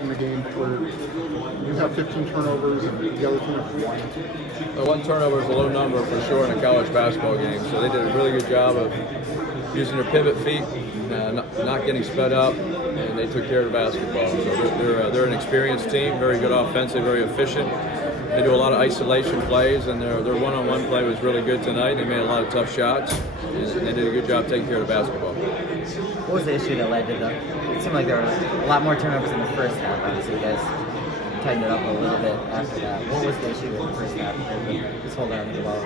in the game where you have 15 turnovers and the other team has one? One turnover is a low number for sure in a college basketball game. So they did a really good job of using their pivot feet, not getting sped up, and they took care of the basketball. So they're an experienced team, very good offensive, very efficient. They do a lot of isolation plays, and their one-on-one play was really good tonight. They made a lot of tough shots, and they did a good job taking care of the basketball. What was the issue that led to the? It seemed like there were a lot more turnovers in the first half. Obviously, you guys tightened it up a little bit after that. What was the issue in the first half? Just hold on to the ball.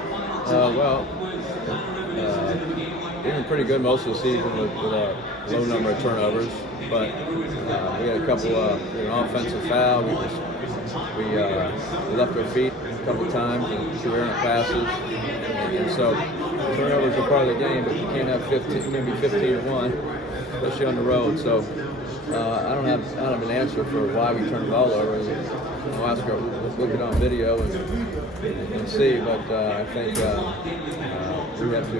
They've been pretty good most of the season with a low number of turnovers, but we had a couple an offensive foul. We left our feet a couple of times and threw errant passes, and so turnovers are part of the game. But you can't have 15, you can't be 15-1, especially on the road. So I don't have an answer for why we turned the ball over. I'll ask her, look it on video and see. But I think we have to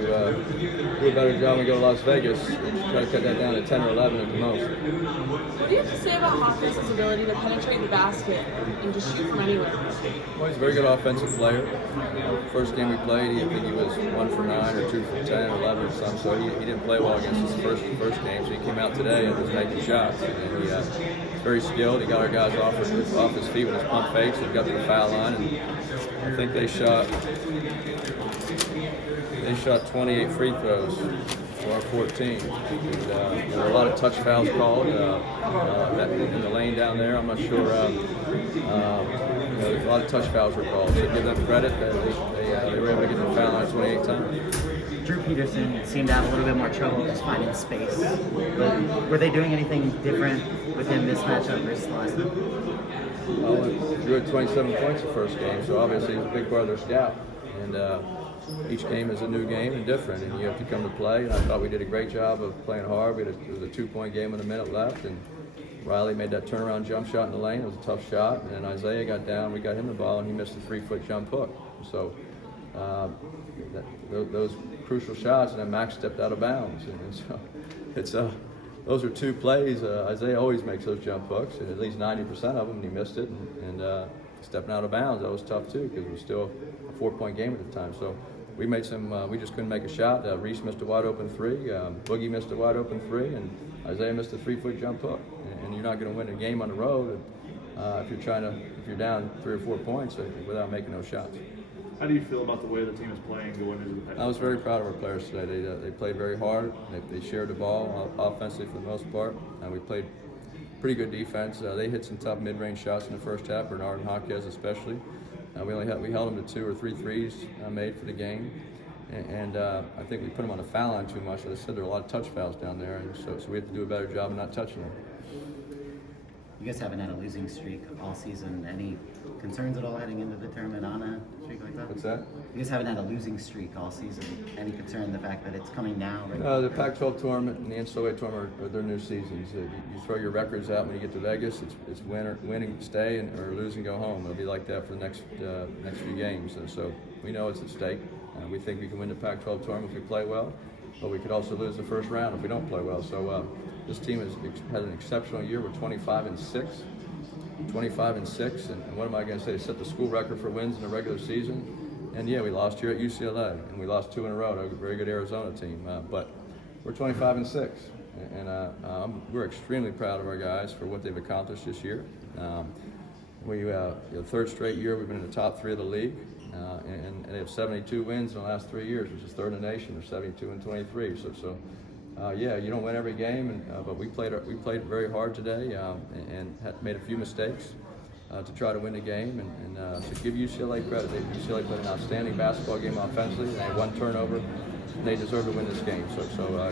do a better job when we go to Las Vegas. Try to cut that down to 10 or 11 at the most. What do you have to say about Hopkins' ability to penetrate the basket and just shoot from anywhere? Well, he's a very good offensive player. First game we played, I think he was 1 for 9 or 2 for 10 or 11 or something. So he didn't play well against his first game. So he came out today and was making shots. And he's very skilled. He got our guys off his feet with his pump fakes. He got to the foul line, and I think they shot 28 free throws for our 14. And, there were a lot of touch fouls called in the lane down there. I'm not sure. A lot of touch fouls were called. So give them credit. They were able to get the foul line 28 times. Drew Peterson seemed to have a little bit more trouble just finding space. But were they doing anything different with him this matchup versus last time? Well, Drew had 27 points the first game, so obviously he's a big part of their scout. And each game is a new game and different, and you have to come to play. And I thought we did a great job of playing hard. It was a 2-point game with a minute left, and Riley made that turnaround jump shot in the lane. It was a tough shot, and then Isaiah got down. We got him the ball, and he missed a 3-foot jump hook. So those crucial shots, and then Max stepped out of bounds. And so those are two plays. Isaiah always makes those jump hooks, and at least 90% of them, and he missed it. And stepping out of bounds, that was tough too, because it was still a 4-point game at the time. So we made some. We just couldn't make a shot. Reese missed a wide open 3. Boogie missed a wide open 3, and Isaiah missed a 3-foot jump hook. And you're not going to win a game on the road if you're down 3 or 4 points without making those shots. How do you feel about the way the team is playing going into the pack? I was very proud of our players today. They played very hard. They shared the ball offensively for the most part. We played pretty good defense. They hit some tough mid-range shots in the first half, Bernard and Jaquez especially. We held them to 2 or 3 threes made for the game. And I think we put them on the foul line too much. As I said, there are a lot of touch fouls down there, and so we have to do a better job of not touching them. You guys haven't had a losing streak all season. Any concerns at all heading into the tournament on a streak like that? What's that? You guys haven't had a losing streak all season. Any concern in the fact that it's coming now? Right? The Pac-12 tournament and the NCAA tournament are their new seasons. You throw your records out when you get to Vegas. It's win and stay, or lose and go home. It'll be like that for the next few games. And so we know it's at stake. We think we can win the Pac-12 tournament if we play well, but we could also lose the first round if we don't play well. So this team has had an exceptional year. We're 25-6. 25-6, and what am I going to say? They set the school record for wins in the regular season, and yeah, we lost here at UCLA, and we lost 2 in a row to a very good Arizona team. But we're 25-6, and we're extremely proud of our guys for what they've accomplished this year. The third straight year we've been in the top 3 of the league, and they have 72 wins in the last 3 years, which is third in the nation. They're 72-23. So. Yeah, you don't win every game, but we played very hard today and made a few mistakes to try to win the game. And to give UCLA credit, UCLA played an outstanding basketball game offensively. They had 1 turnover, and they deserve to win this game. So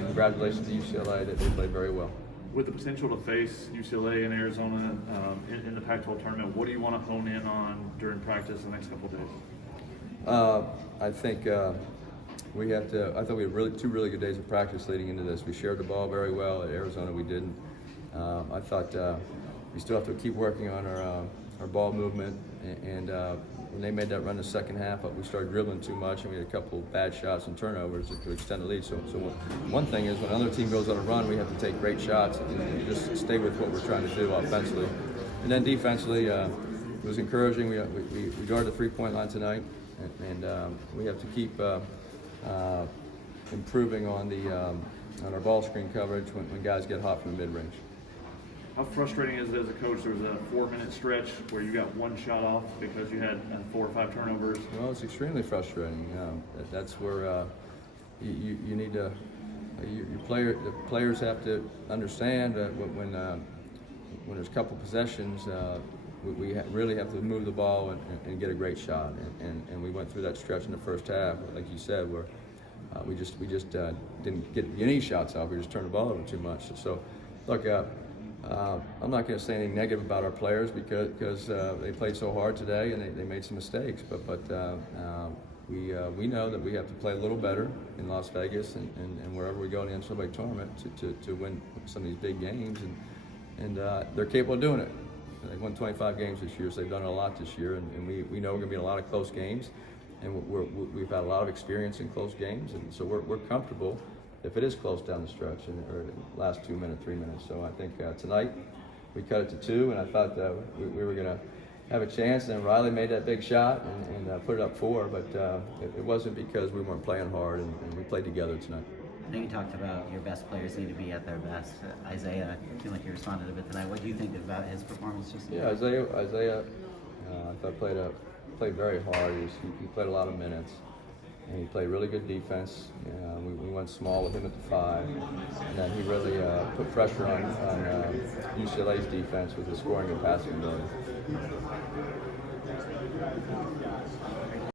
congratulations to UCLA. They played very well. With the potential to face UCLA and Arizona in the Pac-12 tournament, what do you want to hone in on during practice the next couple of days? I think. I thought we had 2 really good days of practice leading into this. We shared the ball very well. At Arizona, we didn't. I thought we still have to keep working on our ball movement. And when they made that run the second half, we started dribbling too much, and we had a couple bad shots and turnovers to extend the lead. So one thing is when another team goes on a run, we have to take great shots and just stay with what we're trying to do offensively. And then defensively, it was encouraging. We guarded the 3-point line tonight, and we have to keep improving on our ball screen coverage when guys get hot from the mid-range. How frustrating is it as a coach? There was a 4-minute stretch where you got one shot off because you had 4 or 5 turnovers. Well, it's extremely frustrating. That's where you need to. The players have to understand that when there's a couple possessions, we really have to move the ball and get a great shot. And we went through that stretch in the first half, like you said, where we just didn't get any shots out. We just turned the ball over too much. So, look. I'm not going to say anything negative about our players because they played so hard today and they made some mistakes. But we know that we have to play a little better in Las Vegas and wherever we go in the NCAA tournament to win some of these big games. And they're capable of doing it. They've won 25 games this year, so they've done it a lot this year. And we know we're going to be in a lot of close games. And we've had a lot of experience in close games. And so we're comfortable if it is close down the stretch or the last 2 minutes, 3 minutes. So I think tonight we cut it to 2, and I thought we were going to have a chance. And then Riley made that big shot and put it up 4, but it wasn't because we weren't playing hard, and we played together tonight. I know you talked about your best players need to be at their best. Isaiah, I feel like you responded a bit tonight. What do you think about his performance? Yeah, Isaiah, I thought played very hard. He played a lot of minutes. And he played really good defense. We went small with him at the 5, and then he really put pressure on UCLA's defense with his scoring and passing ability.